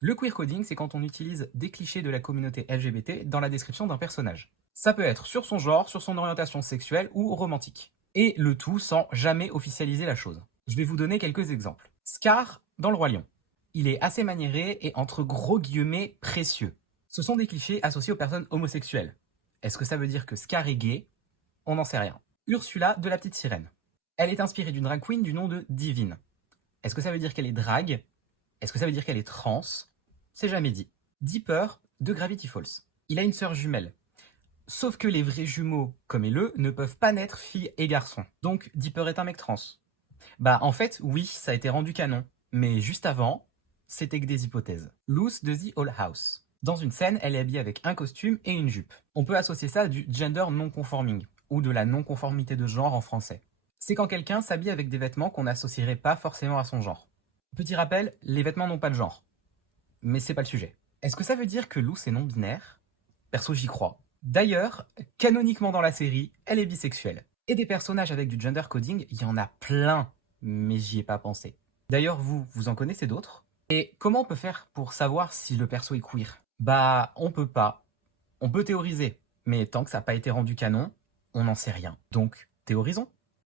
Le queer coding, c'est quand on utilise des clichés de la communauté LGBT dans la description d'un personnage. Ça peut être sur son genre, sur son orientation sexuelle ou romantique. Et le tout sans jamais officialiser la chose. Je vais vous donner quelques exemples. Scar dans Le Roi Lion. Il est assez maniéré et entre gros guillemets précieux. Ce sont des clichés associés aux personnes homosexuelles. Est-ce que ça veut dire que Scar est gay? On n'en sait rien. Ursula de La Petite Sirène. Elle est inspirée d'une drag queen du nom de Divine. Est-ce que ça veut dire qu'elle est drague? Est-ce que ça veut dire qu'elle est trans? C'est jamais dit. Dipper de Gravity Falls. Il a une sœur jumelle. Sauf que les vrais jumeaux, comme Ele, ne peuvent pas naître fille et garçon. Donc Dipper est un mec trans. Bah en fait, oui, ça a été rendu canon. Mais juste avant, c'était que des hypothèses. Luce de The Owl House. Dans une scène, elle est habillée avec un costume et une jupe. On peut associer ça à du gender non-conforming, ou de la non-conformité de genre en français. C'est quand quelqu'un s'habille avec des vêtements qu'on n'associerait pas forcément à son genre. Petit rappel, les vêtements n'ont pas de genre. Mais c'est pas le sujet. Est-ce que ça veut dire que Luce est non-binaire? Perso, j'y crois. D'ailleurs, canoniquement dans la série, elle est bisexuelle. Et des personnages avec du gender coding, il y en a plein, mais j'y ai pas pensé. D'ailleurs, vous en connaissez d'autres? Et comment on peut faire pour savoir si le perso est queer? Bah, on peut pas. On peut théoriser, mais tant que ça n'a pas été rendu canon, on n'en sait rien. Donc, théorisons.